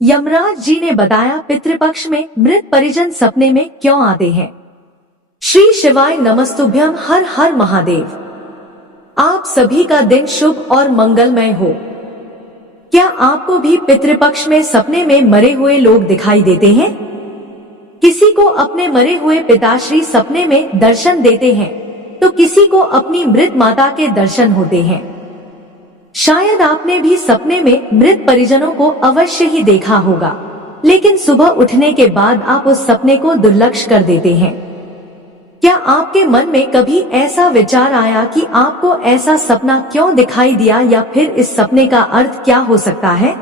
यमराज जी ने बताया पितृपक्ष में मृत परिजन सपने में क्यों आते हैं। श्री शिवाय नमस्तुभ्यम, हर हर महादेव। आप सभी का दिन शुभ और मंगलमय हो। क्या आपको भी पितृपक्ष में सपने में मरे हुए लोग दिखाई देते हैं? किसी को अपने मरे हुए पिताश्री सपने में दर्शन देते हैं तो किसी को अपनी मृत माता के दर्शन होते हैं। शायद आपने भी सपने में मृत परिजनों को अवश्य ही देखा होगा, लेकिन सुबह उठने के बाद आप उस सपने को दुर्लक्ष्य कर देते हैं। क्या आपके मन में कभी ऐसा विचार आया कि आपको ऐसा सपना क्यों दिखाई दिया या फिर इस सपने का अर्थ क्या हो सकता है?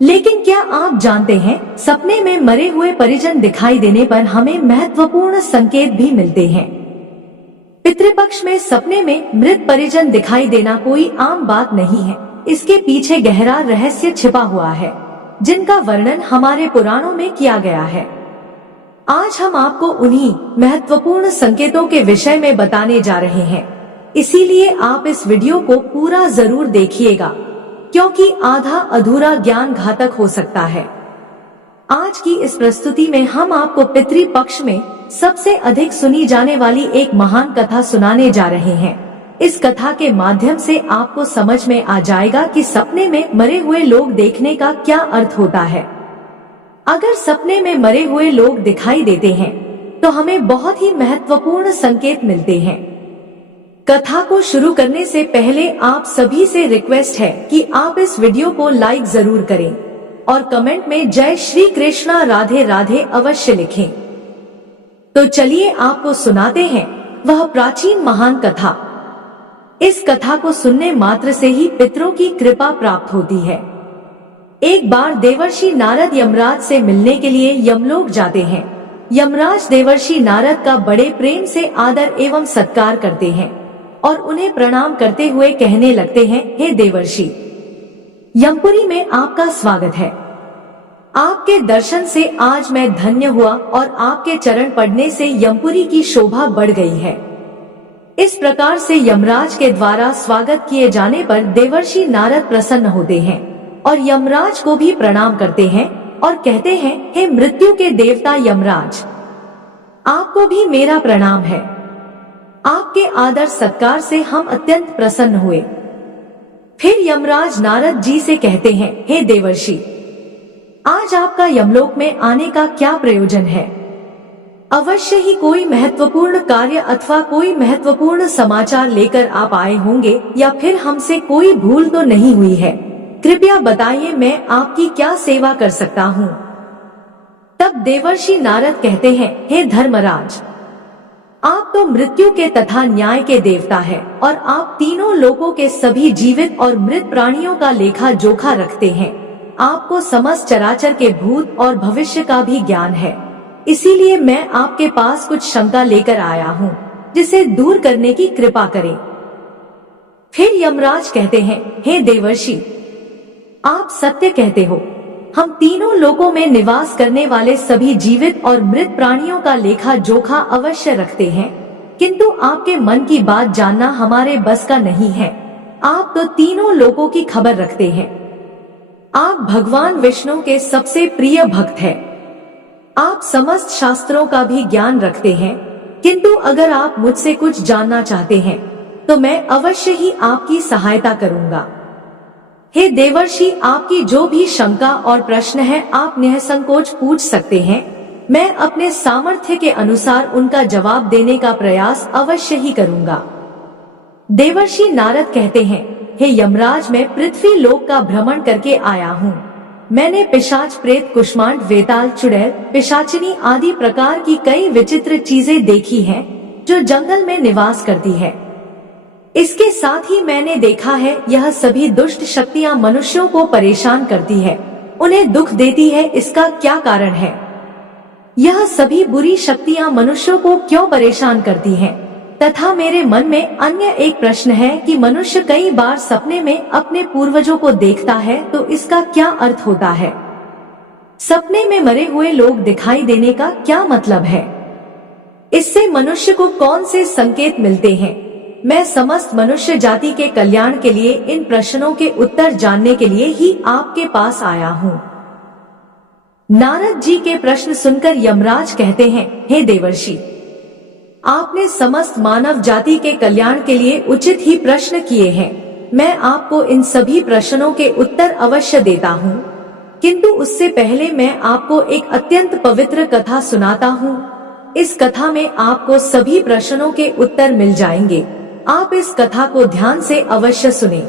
लेकिन क्या आप जानते हैं, सपने में मरे हुए परिजन दिखाई देने पर हमें महत्वपूर्ण संकेत भी मिलते हैं। पितृपक्ष में सपने में मृत परिजन दिखाई देना कोई आम बात नहीं है। इसके पीछे गहरा रहस्य छिपा हुआ है, जिनका वर्णन हमारे पुराणों में किया गया है। आज हम आपको उन्हीं महत्वपूर्ण संकेतों के विषय में बताने जा रहे हैं, इसीलिए आप इस वीडियो को पूरा जरूर देखिएगा, क्योंकि आधा अधूरा ज्ञान घातक हो सकता है। आज की इस प्रस्तुति में हम आपको पितृपक्ष में सबसे अधिक सुनी जाने वाली एक महान कथा सुनाने जा रहे हैं। इस कथा के माध्यम से आपको समझ में आ जाएगा कि सपने में मरे हुए लोग देखने का क्या अर्थ होता है। अगर सपने में मरे हुए लोग दिखाई देते हैं तो हमें बहुत ही महत्वपूर्ण संकेत मिलते हैं। कथा को शुरू करने से पहले आप सभी से रिक्वेस्ट है कि आप इस वीडियो को लाइक जरूर करें और कमेंट में जय श्री कृष्णा राधे राधे अवश्य लिखें। तो चलिए आपको सुनाते हैं वह प्राचीन महान कथा। इस कथा को सुनने मात्र से ही पितरों की कृपा प्राप्त होती है। एक बार देवर्षि नारद यमराज से मिलने के लिए यमलोक जाते हैं। यमराज देवर्षि नारद का बड़े प्रेम से आदर एवं सत्कार करते हैं और उन्हें प्रणाम करते हुए कहने लगते हैं, हे देवर्षि, यमपुरी में आपका स्वागत है। आपके दर्शन से आज मैं धन्य हुआ और आपके चरण पड़ने से यमपुरी की शोभा बढ़ गई है। इस प्रकार से यमराज के द्वारा स्वागत किए जाने पर देवर्षि नारद प्रसन्न होते हैं और यमराज को भी प्रणाम करते हैं और कहते हैं, हे मृत्यु के देवता यमराज, आपको भी मेरा प्रणाम है। आपके आदर सत्कार से हम अत्यंत प्रसन्न हुए। फिर यमराज नारद जी से कहते हैं, हे देवर्षि, आज आपका यमलोक में आने का क्या प्रयोजन है? अवश्य ही कोई महत्वपूर्ण कार्य अथवा कोई महत्वपूर्ण समाचार लेकर आप आए होंगे, या फिर हमसे कोई भूल तो नहीं हुई है? कृपया बताइए, मैं आपकी क्या सेवा कर सकता हूँ? तब देवर्षि नारद कहते हैं, हे धर्मराज, आप तो मृत्यु के तथा न्याय के देवता हैं और आप तीनों लोकों के सभी जीवित और मृत प्राणियों का लेखा जोखा रखते हैं। आपको समस्त चराचर के भूत और भविष्य का भी ज्ञान है। इसीलिए मैं आपके पास कुछ शंका लेकर आया हूँ, जिसे दूर करने की कृपा करें। फिर यमराज कहते हैं, हे देवर्षि, आप सत्य कहते हो। हम तीनों लोकों में निवास करने वाले सभी जीवित और मृत प्राणियों का लेखा जोखा अवश्य रखते हैं, किंतु आपके मन की बात जानना हमारे बस का नहीं है। आप तो तीनों लोकों की खबर रखते हैं। आप भगवान विष्णु के सबसे प्रिय भक्त हैं। आप समस्त शास्त्रों का भी ज्ञान रखते हैं, किंतु अगर आप मुझसे कुछ जानना चाहते हैं तो मैं अवश्य ही आपकी सहायता करूंगा। हे देवर्षि, आपकी जो भी शंका और प्रश्न है आप निसंकोच पूछ सकते हैं। मैं अपने सामर्थ्य के अनुसार उनका जवाब देने का प्रयास अवश्य ही करूंगा। देवर्षि नारद कहते हैं, हे यमराज, मैं पृथ्वी लोक का भ्रमण करके आया हूँ। मैंने पिशाच, प्रेत, कुष्मांड, वेताल, चुड़ैल, पिशाचिनी आदि प्रकार की कई विचित्र चीजें देखी हैं, जो जंगल में निवास करती है। इसके साथ ही मैंने देखा है यह सभी दुष्ट शक्तियां मनुष्यों को परेशान करती है, उन्हें दुख देती है। इसका क्या कारण है? यह सभी बुरी शक्तियां मनुष्यों को क्यों परेशान करती हैं? तथा मेरे मन में अन्य एक प्रश्न है कि मनुष्य कई बार सपने में अपने पूर्वजों को देखता है, तो इसका क्या अर्थ होता है? सपने में मरे हुए लोग दिखाई देने का क्या मतलब है? इससे मनुष्य को कौन से संकेत मिलते हैं? मैं समस्त मनुष्य जाति के कल्याण के लिए इन प्रश्नों के उत्तर जानने के लिए ही आपके पास आया हूँ। नारद जी के प्रश्न सुनकर यमराज कहते हैं, हे देवर्षि, आपने समस्त मानव जाति के कल्याण के लिए उचित ही प्रश्न किए हैं। मैं आपको इन सभी प्रश्नों के उत्तर अवश्य देता हूँ, किंतु उससे पहले मैं आपको एक अत्यंत पवित्र कथा सुनाता हूँ। इस कथा में आपको सभी प्रश्नों के उत्तर मिल जाएंगे। आप इस कथा को ध्यान से अवश्य सुनें।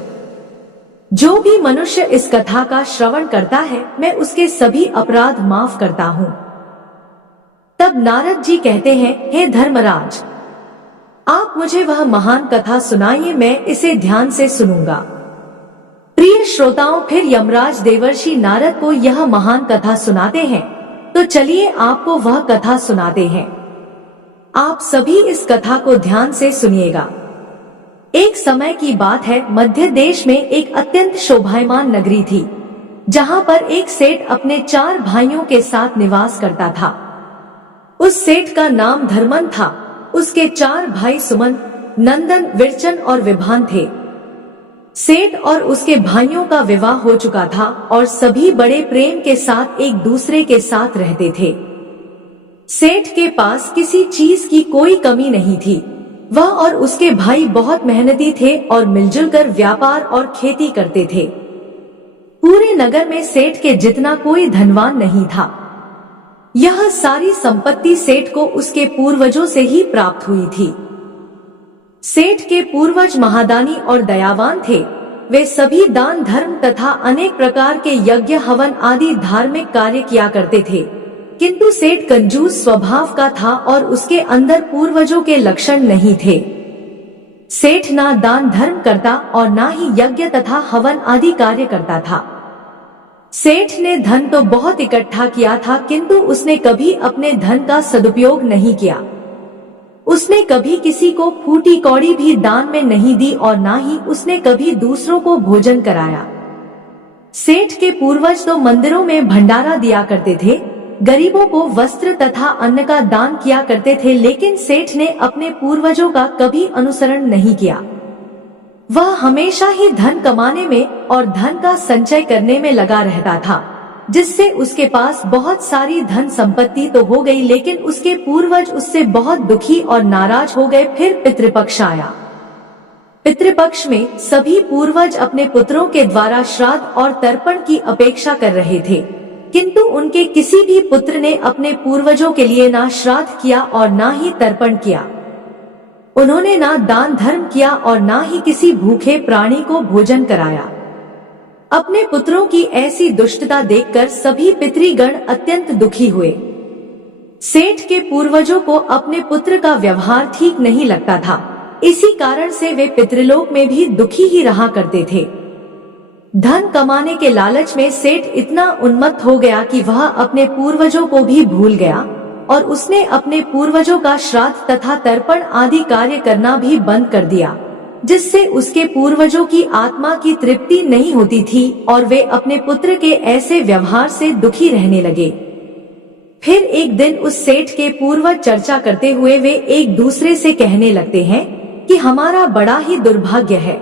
जो भी मनुष्य इस कथा का श्रवण करता है, मैं उसके सभी अपराध माफ करता हूँ। तब नारद जी कहते हैं, हे धर्मराज, आप मुझे वह महान कथा सुनाइए, मैं इसे ध्यान से सुनूंगा। प्रिय श्रोताओं, फिर यमराज देवर्षि नारद को यह महान कथा सुनाते हैं। तो चलिए आपको वह कथा सुनाते हैं। आप सभी इस कथा को ध्यान से सुनिएगा। एक समय की बात है, मध्य देश में एक अत्यंत शोभायमान नगरी थी, जहाँ पर एक सेठ अपने 4 भाइयों के साथ निवास करता था। उस सेठ का नाम धर्मन था। उसके 4 भाई सुमन, नंदन, विरचन और विभान थे। सेठ और उसके भाइयों का विवाह हो चुका था और सभी बड़े प्रेम के साथ एक दूसरे के साथ रहते थे। सेठ के पास किसी चीज की कोई कमी नहीं थी। वह और उसके भाई बहुत मेहनती थे और मिलजुल कर व्यापार और खेती करते थे। पूरे नगर में सेठ के जितना कोई धनवान नहीं था। यह सारी संपत्ति सेठ को उसके पूर्वजों से ही प्राप्त हुई थी। सेठ के पूर्वज महादानी और दयावान थे। वे सभी दान धर्म तथा अनेक प्रकार के यज्ञ हवन आदि धार्मिक कार्य किया करते थे, किंतु सेठ कंजूस स्वभाव का था और उसके अंदर पूर्वजों के लक्षण नहीं थे। सेठ ना दान धर्म करता और ना ही यज्ञ तथा हवन आदि कार्य करता था। सेठ ने धन तो बहुत इकट्ठा किया था, किंतु उसने कभी अपने धन का सदुपयोग नहीं किया। उसने कभी किसी को फूटी कौड़ी भी दान में नहीं दी और ना ही उसने कभी दूसरों को भोजन कराया। सेठ के पूर्वज तो मंदिरों में भंडारा दिया करते थे, गरीबों को वस्त्र तथा अन्न का दान किया करते थे, लेकिन सेठ ने अपने पूर्वजों का कभी अनुसरण नहीं किया। वह हमेशा ही धन कमाने में और धन का संचय करने में लगा रहता था, जिससे उसके पास बहुत सारी धन संपत्ति तो हो गई, लेकिन उसके पूर्वज उससे बहुत दुखी और नाराज हो गए। फिर पितृपक्ष आया। पितृपक्ष में सभी पूर्वज अपने पुत्रों के द्वारा श्राद्ध और तर्पण की अपेक्षा कर रहे थे, किंतु उनके किसी भी पुत्र ने अपने पूर्वजों के लिए ना श्राद्ध किया और ना ही तर्पण किया। उन्होंने ना दान धर्म किया और ना ही किसी भूखे प्राणी को भोजन कराया। अपने पुत्रों की ऐसी दुष्टता देखकर सभी पितृगण अत्यंत दुखी हुए। सेठ के पूर्वजों को अपने पुत्र का व्यवहार ठीक नहीं लगता था, इसी कारण से वे पितृलोक में भी दुखी ही रहा करते थे। धन कमाने के लालच में सेठ इतना उन्मत्त हो गया कि वह अपने पूर्वजों को भी भूल गया और उसने अपने पूर्वजों का श्राद्ध तथा तर्पण आदि कार्य करना भी बंद कर दिया, जिससे उसके पूर्वजों की आत्मा की तृप्ति नहीं होती थी और वे अपने पुत्र के ऐसे व्यवहार से दुखी रहने लगे। फिर एक दिन उस सेठ के पूर्वज चर्चा करते हुए वे एक दूसरे से कहने लगते हैं कि हमारा बड़ा ही दुर्भाग्य है,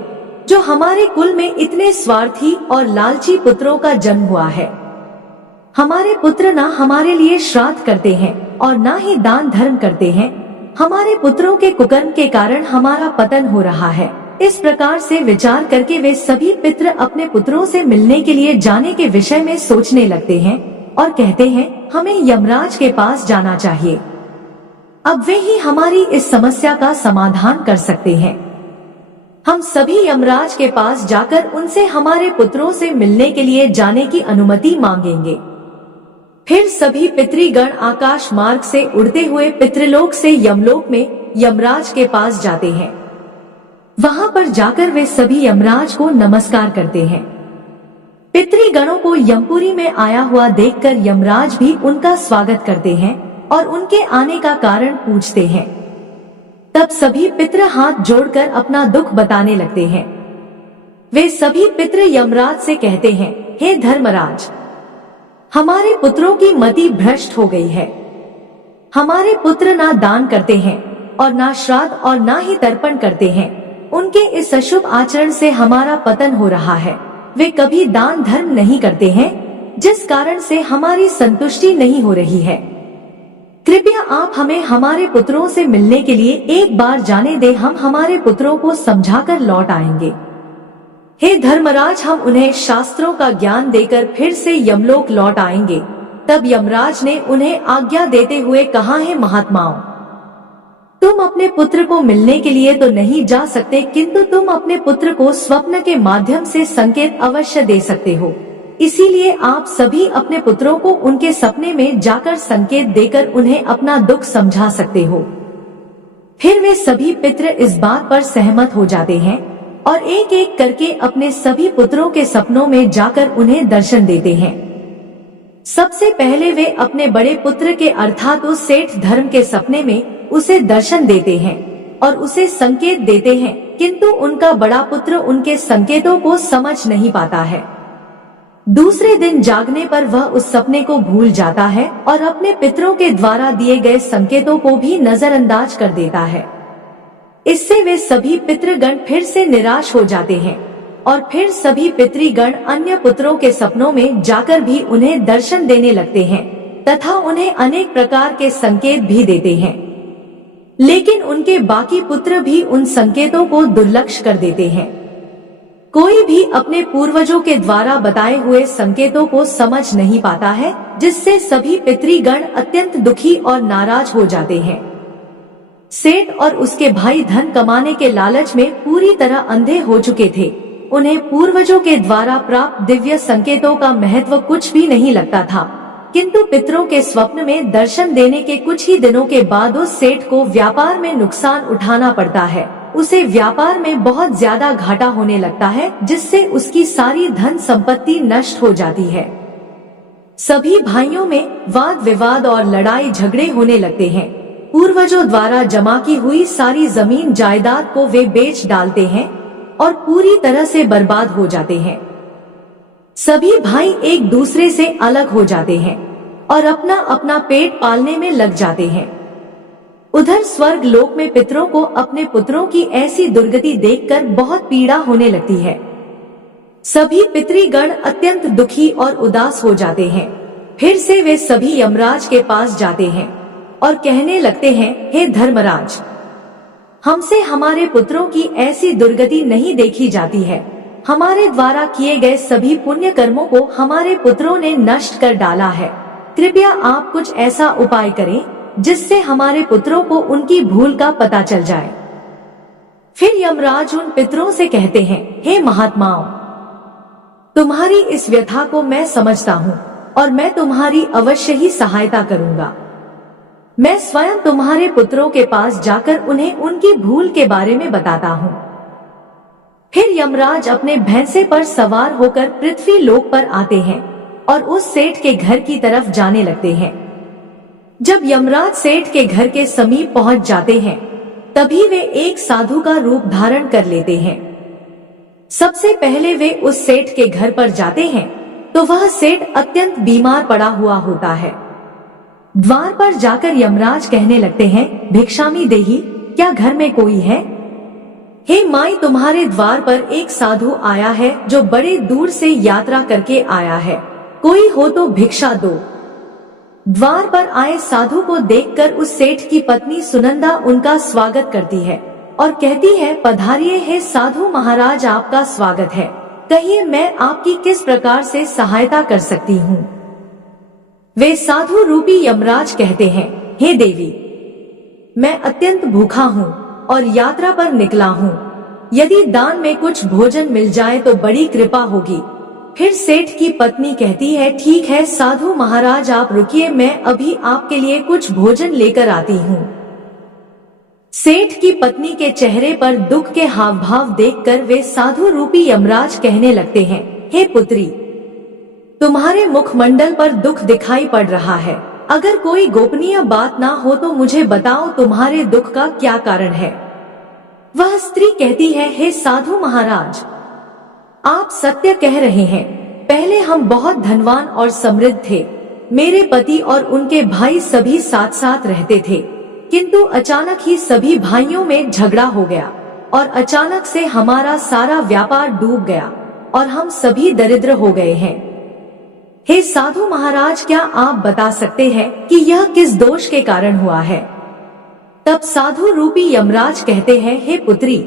जो हमारे कुल में इतने स्वार्थी और लालची पुत्रों का जन्म हुआ है। हमारे पुत्र ना हमारे लिए श्राद्ध करते हैं और ना ही दान धर्म करते हैं। हमारे पुत्रों के कुकर्म के कारण हमारा पतन हो रहा है। इस प्रकार से विचार करके वे सभी पितर अपने पुत्रों से मिलने के लिए जाने के विषय में सोचने लगते हैं और कहते हैं, हमें यमराज के पास जाना चाहिए। अब वे ही हमारी इस समस्या का समाधान कर सकते हैं। हम सभी यमराज के पास जाकर उनसे हमारे पुत्रों से मिलने के लिए जाने की अनुमति मांगेंगे। फिर सभी पितृगण आकाश मार्ग से उड़ते हुए पितृलोक से यमलोक में यमराज के पास जाते हैं। वहां पर जाकर वे सभी यमराज को नमस्कार करते हैं। पितृगणों को यमपुरी में आया हुआ देखकर यमराज भी उनका स्वागत करते हैं और उनके आने का कारण पूछते हैं। तब सभी पितृ हाथ जोड़कर अपना दुख बताने लगते हैं। वे सभी पितृ यमराज से कहते हैं, हे धर्मराज, हमारे पुत्रों की मति भ्रष्ट हो गई है। हमारे पुत्र ना दान करते हैं और ना श्राद्ध और ना ही तर्पण करते हैं। उनके इस अशुभ आचरण से हमारा पतन हो रहा है। वे कभी दान धर्म नहीं करते हैं, जिस कारण से हमारी संतुष्टि नहीं हो रही है। कृपया आप हमें हमारे पुत्रों से मिलने के लिए एक बार जाने दें, हम हमारे पुत्रों को समझाकर लौट आएंगे। हे धर्मराज, हम उन्हें शास्त्रों का ज्ञान देकर फिर से यमलोक लौट आएंगे। तब यमराज ने उन्हें आज्ञा देते हुए कहा, हे महात्माओं, तुम अपने पुत्र को मिलने के लिए तो नहीं जा सकते, किंतु तुम अपने पुत्र को स्वप्न के माध्यम से संकेत अवश्य दे सकते हो। इसीलिए आप सभी अपने पुत्रों को उनके सपने में जाकर संकेत देकर उन्हें अपना दुख समझा सकते हो। फिर वे सभी पितृ इस बात पर सहमत हो जाते हैं और एक एक करके अपने सभी पुत्रों के सपनों में जाकर उन्हें दर्शन देते हैं। सबसे पहले वे अपने बड़े पुत्र के अर्थात उस सेठ धर्म के सपने में उसे दर्शन देते हैं और उसे संकेत देते हैं, किंतु उनका बड़ा पुत्र उनके संकेतों को समझ नहीं पाता है। दूसरे दिन जागने पर वह उस सपने को भूल जाता है और अपने पितरों के द्वारा दिए गए संकेतों को भी नजरअंदाज कर देता है। इससे वे सभी पितृगण फिर से निराश हो जाते हैं और फिर सभी पितृगण अन्य पुत्रों के सपनों में जाकर भी उन्हें दर्शन देने लगते हैं तथा उन्हें अनेक प्रकार के संकेत भी देते हैं, लेकिन उनके बाकी पुत्र भी उन संकेतों को दुर्लक्ष्य कर देते हैं। कोई भी अपने पूर्वजों के द्वारा बताए हुए संकेतों को समझ नहीं पाता है, जिससे सभी पितृगण अत्यंत दुखी और नाराज हो जाते हैं। सेठ और उसके भाई धन कमाने के लालच में पूरी तरह अंधे हो चुके थे। उन्हें पूर्वजों के द्वारा प्राप्त दिव्य संकेतों का महत्व कुछ भी नहीं लगता था, किंतु पितरों के स्वप्न में दर्शन देने के कुछ ही दिनों के बाद उस सेठ को व्यापार में नुकसान उठाना पड़ता है। उसे व्यापार में बहुत ज्यादा घाटा होने लगता है, जिससे उसकी सारी धन संपत्ति नष्ट हो जाती है। सभी भाइयों में वाद विवाद और लड़ाई झगड़े होने लगते हैं। पूर्वजों द्वारा जमा की हुई सारी जमीन जायदाद को वे बेच डालते हैं और पूरी तरह से बर्बाद हो जाते हैं। सभी भाई एक दूसरे से अलग हो जाते हैं और अपना अपना पेट पालने में लग जाते हैं। उधर स्वर्ग लोक में पितरों को अपने पुत्रों की ऐसी दुर्गति देखकर बहुत पीड़ा होने लगती है। सभी पितृगण अत्यंत दुखी और उदास हो जाते हैं। फिर से वे सभी यमराज के पास जाते हैं और कहने लगते हैं, हे धर्मराज, हमसे हमारे पुत्रों की ऐसी दुर्गति नहीं देखी जाती है। हमारे द्वारा किए गए सभी पुण्य कर्मों को हमारे पुत्रों ने नष्ट कर डाला है। कृपया आप कुछ ऐसा उपाय करें जिससे हमारे पुत्रों को उनकी भूल का पता चल जाए। फिर यमराज उन पितरों से कहते हैं, हे महात्माओं, तुम्हारी इस व्यथा को मैं समझता हूँ और मैं तुम्हारी अवश्य ही सहायता करूँगा। मैं स्वयं तुम्हारे पुत्रों के पास जाकर उन्हें उनकी भूल के बारे में बताता हूँ। फिर यमराज अपने भैंसे पर सवार होकर पृथ्वी लोक पर आते हैं और उस सेठ के घर की तरफ जाने लगते हैं। जब यमराज सेठ के घर के समीप पहुंच जाते हैं, तभी वे एक साधु का रूप धारण कर लेते हैं। सबसे पहले वे उस सेठ के घर पर जाते हैं तो वह सेठ अत्यंत बीमार पड़ा हुआ होता है। द्वार पर जाकर यमराज कहने लगते हैं, भिक्षामी देही, क्या घर में कोई है? हे माई, तुम्हारे द्वार पर एक साधु आया है जो बड़े दूर से यात्रा करके आया है, कोई हो तो भिक्षा दो। द्वार पर आए साधु को देखकर उस सेठ की पत्नी सुनंदा उनका स्वागत करती है और कहती है, पधारिए हे साधु महाराज, आपका स्वागत है। कहिए मैं आपकी किस प्रकार से सहायता कर सकती हूँ? वे साधु रूपी यमराज कहते हैं, हे देवी, मैं अत्यंत भूखा हूँ और यात्रा पर निकला हूँ। यदि दान में कुछ भोजन मिल जाए तो बड़ी कृपा होगी। फिर सेठ की पत्नी कहती है, ठीक है साधु महाराज, आप रुकिए, मैं अभी आपके लिए कुछ भोजन लेकर आती हूँ। सेठ की पत्नी के चेहरे पर दुख के हाव भाव देखकर वे साधु रूपी यमराज कहने लगते हैं, हे पुत्री, तुम्हारे मुखमंडल पर दुख दिखाई पड़ रहा है। अगर कोई गोपनीय बात ना हो तो मुझे बताओ, तुम्हारे दुख का क्या कारण है? वह स्त्री कहती है, हे साधु महाराज, आप सत्य कह रहे हैं। पहले हम बहुत धनवान और समृद्ध थे। मेरे पति और उनके भाई सभी साथ साथ रहते थे, किंतु अचानक ही सभी भाइयों में झगड़ा हो गया और अचानक से हमारा सारा व्यापार डूब गया और हम सभी दरिद्र हो गए हैं। हे साधु महाराज, क्या आप बता सकते हैं कि यह किस दोष के कारण हुआ है? तब साधु रूपी यमराज कहते हैं, हे पुत्री,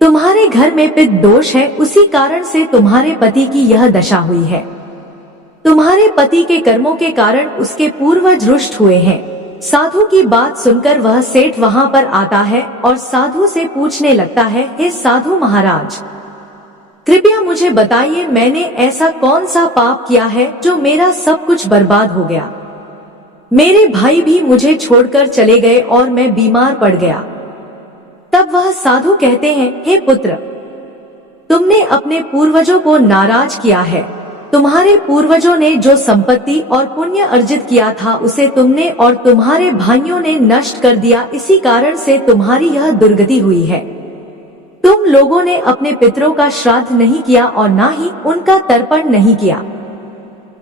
तुम्हारे घर में पित्त दोष है, उसी कारण से तुम्हारे पति की यह दशा हुई है। तुम्हारे पति के कर्मों के कारण उसके पूर्वज रुष्ट हुए हैं। साधु की बात सुनकर वह सेठ वहां पर आता है और साधु से पूछने लगता है, हे साधु महाराज, कृपया मुझे बताइए, मैंने ऐसा कौन सा पाप किया है जो मेरा सब कुछ बर्बाद हो गया? मेरे भाई भी मुझे छोड़कर चले गए और मैं बीमार पड़ गया। तब वह साधु कहते हैं, हे पुत्र, तुमने अपने पूर्वजों को नाराज किया है। तुम्हारे पूर्वजों ने जो संपत्ति और पुण्य अर्जित किया था उसे तुमने और तुम्हारे भाइयों ने नष्ट कर दिया। इसी कारण से तुम्हारी यह दुर्गति हुई है। तुम लोगों ने अपने पितरों का श्राद्ध नहीं किया और न ही उनका तर्पण नहीं किया।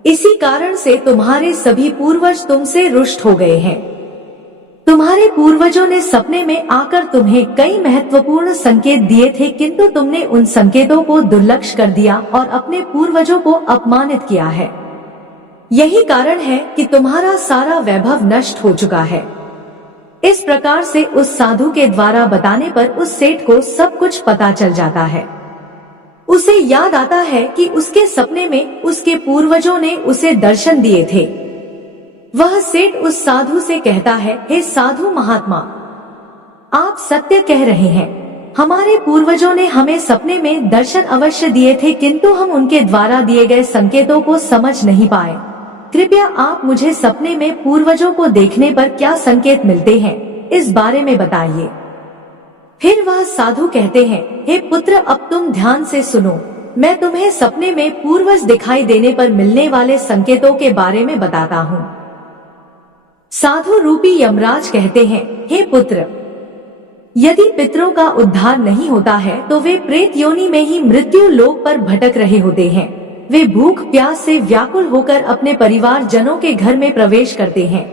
इसी कारण से तुम्हारे सभी पूर्वज तुमसे रुष्ट हो गए हैं। तुम्हारे पूर्वजों ने सपने में आकर तुम्हें कई महत्वपूर्ण संकेत दिए थे, किंतु तुमने उन संकेतों को दुर्लक्ष्य कर दिया और अपने पूर्वजों को अपमानित किया है। यही कारण है कि तुम्हारा सारा वैभव नष्ट हो चुका है। इस प्रकार से उस साधु के द्वारा बताने पर उस सेठ को सब कुछ पता चल जाता है। उसे याद आता है कि उसके सपने में उसके पूर्वजों ने उसे दर्शन दिए थे। वह सेठ उस साधु से कहता है, हे साधु महात्मा, आप सत्य कह रहे हैं। हमारे पूर्वजों ने हमें सपने में दर्शन अवश्य दिए थे, किंतु हम उनके द्वारा दिए गए संकेतों को समझ नहीं पाए। कृपया आप मुझे सपने में पूर्वजों को देखने पर क्या संकेत मिलते हैं, इस बारे में बताइए। फिर वह साधु कहते हैं, हे पुत्र, अब तुम ध्यान से सुनो। मैं तुम्हें सपने में पूर्वज दिखाई देने पर मिलने वाले संकेतों के बारे में बताता हूँ। साधु रूपी यमराज कहते हैं, हे पुत्र, यदि पितरों का उद्धार नहीं होता है तो वे प्रेत योनि में ही मृत्यु लोक पर भटक रहे होते हैं। वे भूख प्यास से व्याकुल होकर अपने परिवार जनों के घर में प्रवेश करते हैं।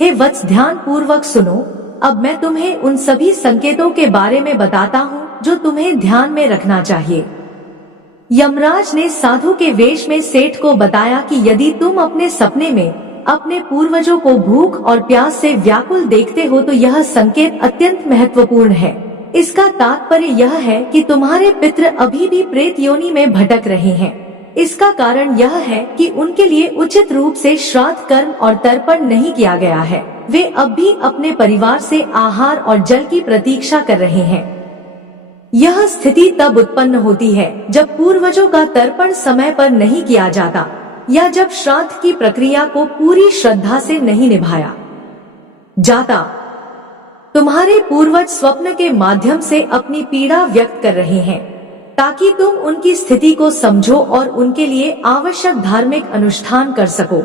हे वत्स, ध्यान पूर्वक सुनो। अब मैं तुम्हें उन सभी संकेतों के बारे में बताता हूँ जो तुम्हें ध्यान में रखना चाहिए। यमराज ने साधु के वेश में सेठ को बताया कि यदि तुम अपने सपने में अपने पूर्वजों को भूख और प्यास से व्याकुल देखते हो तो यह संकेत अत्यंत महत्वपूर्ण है। इसका तात्पर्य यह है कि तुम्हारे पितृ अभी भी प्रेत योनि में भटक रहे हैं। इसका कारण यह है कि उनके लिए उचित रूप से श्राद्ध कर्म और तर्पण नहीं किया गया है। वे अब भी अपने परिवार से आहार और जल की प्रतीक्षा कर रहे हैं। यह स्थिति तब उत्पन्न होती है जब पूर्वजों का तर्पण समय पर नहीं किया जाता या जब श्राद्ध की प्रक्रिया को पूरी श्रद्धा से नहीं निभाया जाता। तुम्हारे पूर्वज स्वप्न के माध्यम से अपनी पीड़ा व्यक्त कर रहे हैं ताकि तुम उनकी स्थिति को समझो और उनके लिए आवश्यक धार्मिक अनुष्ठान कर सको।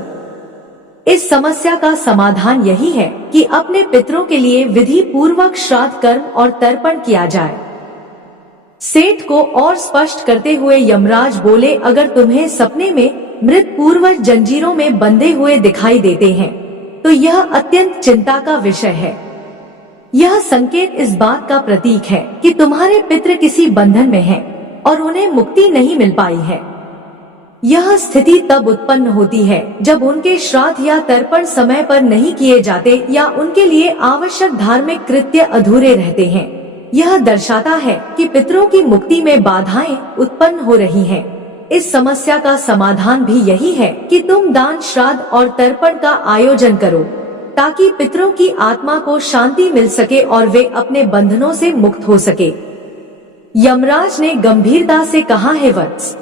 इस समस्या का समाधान यही है कि अपने पितरों के लिए विधि पूर्वक श्राद्ध कर्म और तर्पण किया जाए। सेठ को और स्पष्ट करते हुए यमराज बोले, अगर तुम्हें सपने में मृत पूर्वज जंजीरों में बंधे हुए दिखाई देते हैं तो यह अत्यंत चिंता का विषय है। यह संकेत इस बात का प्रतीक है कि तुम्हारे पितृ किसी बंधन में हैं और उन्हें मुक्ति नहीं मिल पाई है। यह स्थिति तब उत्पन्न होती है जब उनके श्राद्ध या तर्पण समय पर नहीं किए जाते या उनके लिए आवश्यक धार्मिक कृत्य अधूरे रहते हैं। यह दर्शाता है कि पितरों की मुक्ति में बाधाएं उत्पन्न हो रही हैं। इस समस्या का समाधान भी यही है कि तुम दान, श्राद्ध और तर्पण का आयोजन करो ताकि पितरों की आत्मा को शांति मिल सके और वे अपने बंधनों से मुक्त हो सके। यमराज ने गंभीरता से कहा, है वत्स,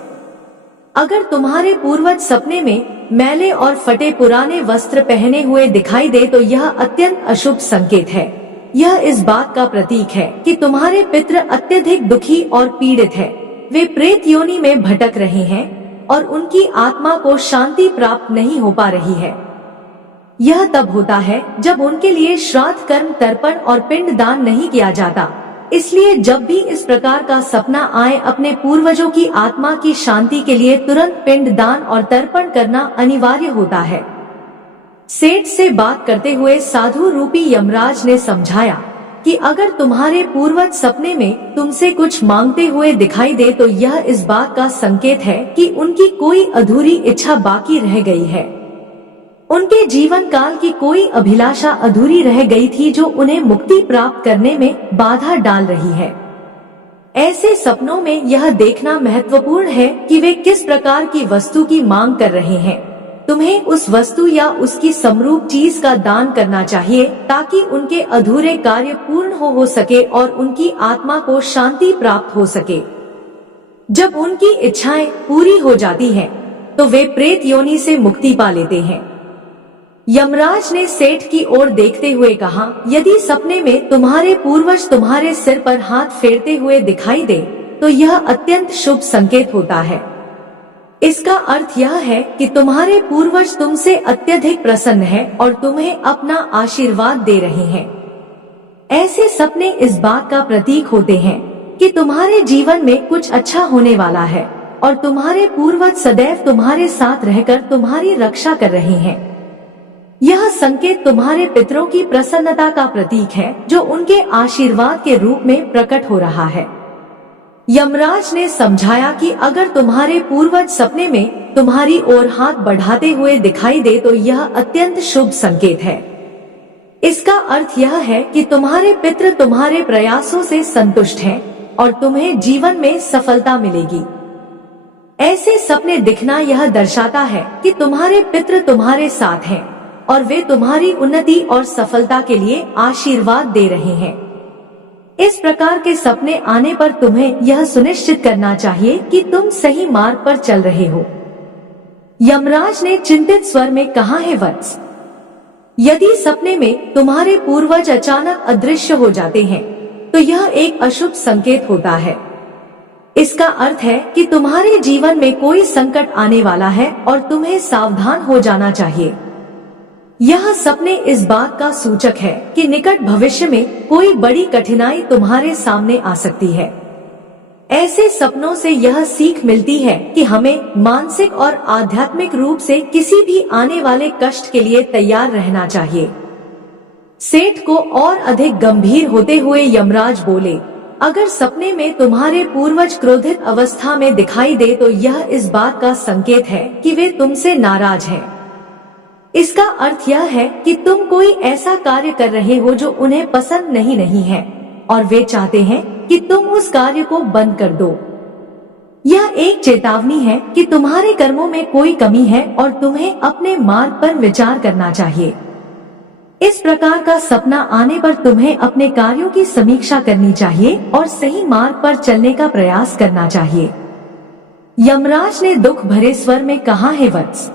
अगर तुम्हारे पूर्वज सपने में मैले और फटे पुराने वस्त्र पहने हुए दिखाई दे तो यह अत्यंत अशुभ संकेत है। यह इस बात का प्रतीक है कि तुम्हारे पितृ अत्यधिक दुखी और पीड़ित है। वे प्रेत योनि में भटक रहे हैं और उनकी आत्मा को शांति प्राप्त नहीं हो पा रही है। यह तब होता है जब उनके लिए श्राद्ध कर्म, तर्पण और पिंड दान नहीं किया जाता। इसलिए जब भी इस प्रकार का सपना आए, अपने पूर्वजों की आत्मा की शांति के लिए तुरंत पिंड दान और तर्पण करना अनिवार्य होता है। सेठ से बात करते हुए साधु रूपी यमराज ने समझाया, कि अगर तुम्हारे पूर्वज सपने में तुमसे कुछ मांगते हुए दिखाई दे तो यह इस बात का संकेत है कि उनकी कोई अधूरी इच्छा बाकी रह गई है। उनके जीवन काल की कोई अभिलाषा अधूरी रह गई थी जो उन्हें मुक्ति प्राप्त करने में बाधा डाल रही है। ऐसे सपनों में यह देखना महत्वपूर्ण है कि वे किस प्रकार की वस्तु की मांग कर रहे हैं। तुम्हें उस वस्तु या उसकी समरूप चीज का दान करना चाहिए ताकि उनके अधूरे कार्य पूर्ण हो सके और उनकी आत्मा को शांति प्राप्त हो सके। जब उनकी इच्छाएं पूरी हो जाती हैं, तो वे प्रेत योनि से मुक्ति पा लेते हैं। यमराज ने सेठ की ओर देखते हुए कहा, यदि सपने में तुम्हारे पूर्वज तुम्हारे सिर पर हाथ फेरते हुए दिखाई दे तो यह अत्यंत शुभ संकेत होता है। इसका अर्थ यह है कि तुम्हारे पूर्वज तुमसे अत्यधिक प्रसन्न हैं और तुम्हें अपना आशीर्वाद दे रहे हैं। ऐसे सपने इस बात का प्रतीक होते हैं कि तुम्हारे जीवन में कुछ अच्छा होने वाला है और तुम्हारे पूर्वज सदैव तुम्हारे साथ रहकर तुम्हारी रक्षा कर रहे हैं। यह संकेत तुम्हारे पितरों की प्रसन्नता का प्रतीक है जो उनके आशीर्वाद के रूप में प्रकट हो रहा है। यमराज ने समझाया कि अगर तुम्हारे पूर्वज सपने में तुम्हारी ओर हाथ बढ़ाते हुए दिखाई दे तो यह अत्यंत शुभ संकेत है। इसका अर्थ यह है कि तुम्हारे पितृ तुम्हारे प्रयासों से संतुष्ट हैं और तुम्हें जीवन में सफलता मिलेगी। ऐसे सपने दिखना यह दर्शाता है कि तुम्हारे पितृ तुम्हारे साथ हैं और वे तुम्हारी उन्नति और सफलता के लिए आशीर्वाद दे रहे हैं। इस प्रकार के सपने आने पर तुम्हें यह सुनिश्चित करना चाहिए कि तुम सही मार्ग पर चल रहे हो। यमराज ने चिंतित स्वर में कहा, है वत्स, यदि सपने में तुम्हारे पूर्वज अचानक अदृश्य हो जाते हैं तो यह एक अशुभ संकेत होता है। इसका अर्थ है कि तुम्हारे जीवन में कोई संकट आने वाला है और तुम्हें सावधान हो जाना चाहिए। यह सपने इस बात का सूचक है कि निकट भविष्य में कोई बड़ी कठिनाई तुम्हारे सामने आ सकती है। ऐसे सपनों से यह सीख मिलती है कि हमें मानसिक और आध्यात्मिक रूप से किसी भी आने वाले कष्ट के लिए तैयार रहना चाहिए। सेठ को और अधिक गंभीर होते हुए यमराज बोले, अगर सपने में तुम्हारे पूर्वज क्रोधित अवस्था में दिखाई दे तो यह इस बात का संकेत है कि वे तुमसे नाराज हैं। इसका अर्थ यह है कि तुम कोई ऐसा कार्य कर रहे हो जो उन्हें पसंद नहीं है और वे चाहते हैं कि तुम उस कार्य को बंद कर दो। यह एक चेतावनी है कि तुम्हारे कर्मों में कोई कमी है और तुम्हें अपने मार्ग पर विचार करना चाहिए। इस प्रकार का सपना आने पर तुम्हें अपने कार्यों की समीक्षा करनी चाहिए और सही मार्ग पर चलने का प्रयास करना चाहिए। यमराज ने दुख भरे स्वर में कहा, है वत्स,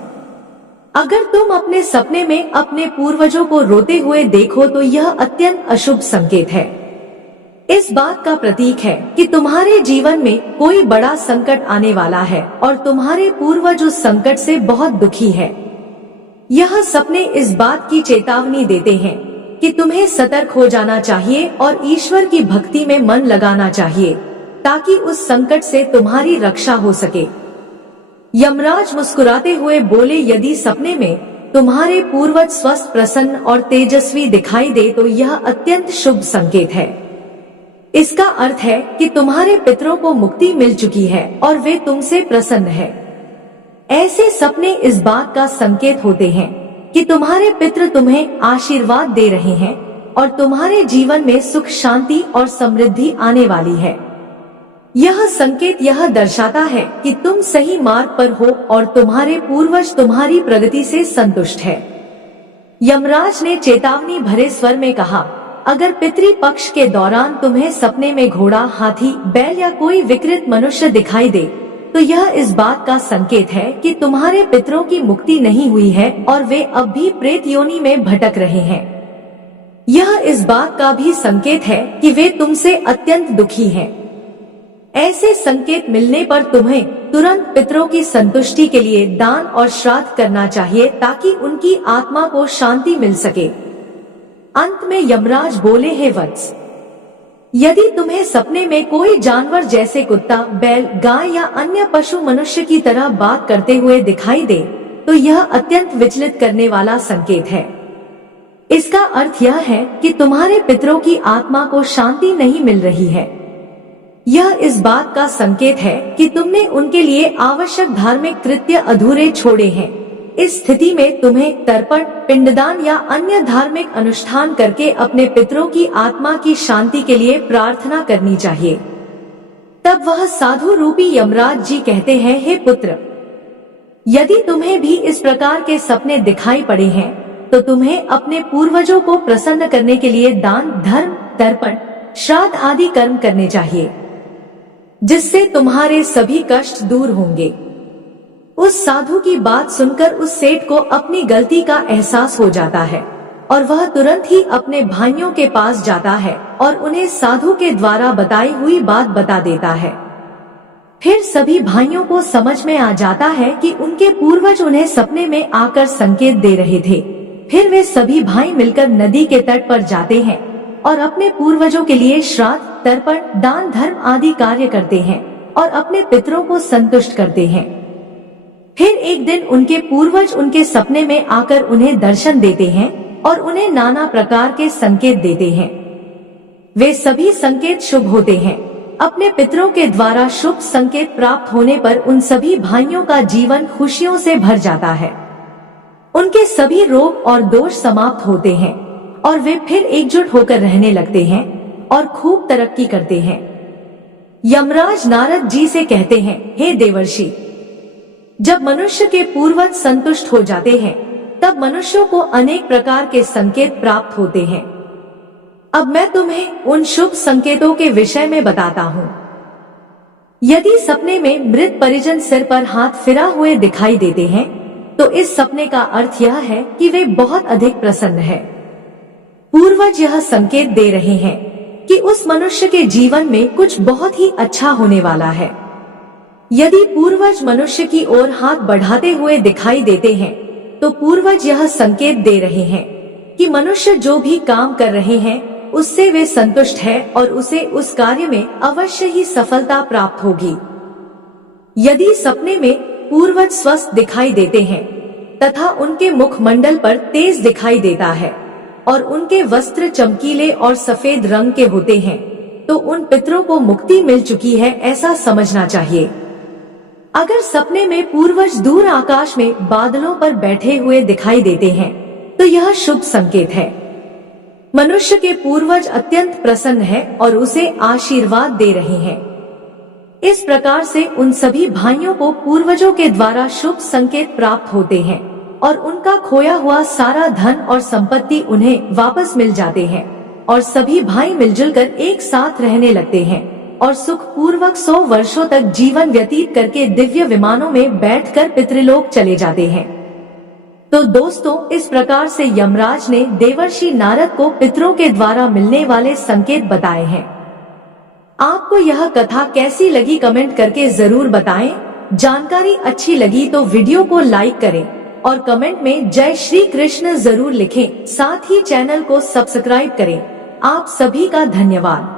अगर तुम अपने सपने में अपने पूर्वजों को रोते हुए देखो तो यह अत्यंत अशुभ संकेत है। इस बात का प्रतीक है कि तुम्हारे जीवन में कोई बड़ा संकट आने वाला है और तुम्हारे पूर्वज उस संकट से बहुत दुखी है। यह सपने इस बात की चेतावनी देते हैं कि तुम्हें सतर्क हो जाना चाहिए और ईश्वर की भक्ति में मन लगाना चाहिए ताकि उस संकट से तुम्हारी रक्षा हो सके। यमराज मुस्कुराते हुए बोले, यदि सपने में तुम्हारे पूर्वज स्वस्थ, प्रसन्न और तेजस्वी दिखाई दे तो यह अत्यंत शुभ संकेत है। इसका अर्थ है कि तुम्हारे पितरों को मुक्ति मिल चुकी है और वे तुमसे प्रसन्न है। ऐसे सपने इस बात का संकेत होते हैं कि तुम्हारे पितृ तुम्हें आशीर्वाद दे रहे हैं और तुम्हारे जीवन में सुख, शांति और समृद्धि आने वाली है। यह संकेत यह दर्शाता है कि तुम सही मार्ग पर हो और तुम्हारे पूर्वज तुम्हारी प्रगति से संतुष्ट है। यमराज ने चेतावनी भरे स्वर में कहा, अगर पितृ पक्ष के दौरान तुम्हें सपने में घोड़ा, हाथी, बैल या कोई विकृत मनुष्य दिखाई दे तो यह इस बात का संकेत है कि तुम्हारे पितरों की मुक्ति नहीं हुई है और वे अब भी प्रेत योनि में भटक रहे हैं। यह इस बात का भी संकेत है कि वे तुमसे अत्यंत दुखी हैं। ऐसे संकेत मिलने पर तुम्हें तुरंत पितरों की संतुष्टि के लिए दान और श्राद्ध करना चाहिए ताकि उनकी आत्मा को शांति मिल सके। अंत में यमराज बोले, हे वत्स, यदि तुम्हें सपने में कोई जानवर जैसे कुत्ता, बैल, गाय या अन्य पशु मनुष्य की तरह बात करते हुए दिखाई दे तो यह अत्यंत विचलित करने वाला संकेत है। इसका अर्थ यह है कि तुम्हारे पितरों की आत्मा को शांति नहीं मिल रही है। यह इस बात का संकेत है कि तुमने उनके लिए आवश्यक धार्मिक कृत्य अधूरे छोड़े हैं। इस स्थिति में तुम्हें तर्पण, पिंडदान या अन्य धार्मिक अनुष्ठान करके अपने पितरों की आत्मा की शांति के लिए प्रार्थना करनी चाहिए। तब वह साधु रूपी यमराज जी कहते हैं, हे पुत्र, यदि तुम्हें भी इस प्रकार के सपने दिखाई पड़े हैं तो तुम्हें अपने पूर्वजों को प्रसन्न करने के लिए दान, धर्म, तर्पण, श्राद्ध आदि कर्म करने चाहिए, जिससे तुम्हारे सभी कष्ट दूर होंगे। उस साधु की बात सुनकर उस सेठ को अपनी गलती का एहसास हो जाता है और वह तुरंत ही अपने भाइयों के पास जाता है और उन्हें साधु के द्वारा बताई हुई बात बता देता है। फिर सभी भाइयों को समझ में आ जाता है कि उनके पूर्वज उन्हें सपने में आकर संकेत दे रहे थे। फिर वे सभी भाई मिलकर नदी के तट पर जाते हैं और अपने पूर्वजों के लिए श्राद्ध, तर्पण, दान, धर्म आदि कार्य करते हैं और अपने पितरों को संतुष्ट करते हैं। फिर एक दिन उनके पूर्वज उनके सपने में आकर उन्हें दर्शन देते हैं और उन्हें नाना प्रकार के संकेत देते हैं। वे सभी संकेत शुभ होते हैं। अपने पितरों के द्वारा शुभ संकेत प्राप्त होने पर उन सभी भाइयों का जीवन खुशियों से भर जाता है। उनके सभी रोग और दोष समाप्त होते हैं और वे फिर एकजुट होकर रहने लगते हैं और खूब तरक्की करते हैं। यमराज नारद जी से कहते हैं, हे देवर्षि, जब मनुष्य के पूर्वज संतुष्ट हो जाते हैं तब मनुष्यों को अनेक प्रकार के संकेत प्राप्त होते हैं। अब मैं तुम्हें उन शुभ संकेतों के विषय में बताता हूँ। यदि सपने में मृत परिजन सिर पर हाथ फिरा हुए दिखाई देते हैं तो इस सपने का अर्थ यह है कि वे बहुत अधिक प्रसन्न है। पूर्वज यह संकेत दे रहे हैं कि उस मनुष्य के जीवन में कुछ बहुत ही अच्छा होने वाला है। यदि पूर्वज मनुष्य की ओर हाथ बढ़ाते हुए दिखाई देते हैं तो पूर्वज यह संकेत दे रहे हैं कि मनुष्य जो भी काम कर रहे हैं उससे वे संतुष्ट है और उसे उस कार्य में अवश्य ही सफलता प्राप्त होगी। यदि सपने में पूर्वज स्वस्थ दिखाई देते हैं तथा उनके मुखमंडल पर तेज दिखाई देता है और उनके वस्त्र चमकीले और सफेद रंग के होते हैं तो उन पितरों को मुक्ति मिल चुकी है, ऐसा समझना चाहिए। अगर सपने में पूर्वज दूर आकाश में बादलों पर बैठे हुए दिखाई देते हैं तो यह शुभ संकेत है। मनुष्य के पूर्वज अत्यंत प्रसन्न है और उसे आशीर्वाद दे रहे हैं। इस प्रकार से उन सभी भाइयों को पूर्वजों के द्वारा शुभ संकेत प्राप्त होते हैं और उनका खोया हुआ सारा धन और संपत्ति उन्हें वापस मिल जाते हैं और सभी भाई मिलजुल कर एक साथ रहने लगते हैं और सुख पूर्वक 100 वर्षों तक जीवन व्यतीत करके दिव्य विमानों में बैठकर पितृलोक चले जाते हैं। तो दोस्तों, इस प्रकार से यमराज ने देवर्षि नारद को पितरों के द्वारा मिलने वाले संकेत बताए हैं। आपको यह कथा कैसी लगी कमेंट करके जरूर बताएं। जानकारी अच्छी लगी तो वीडियो को लाइक करें और कमेंट में जय श्री कृष्ण जरूर लिखें। साथ ही चैनल को सब्सक्राइब करें। आप सभी का धन्यवाद।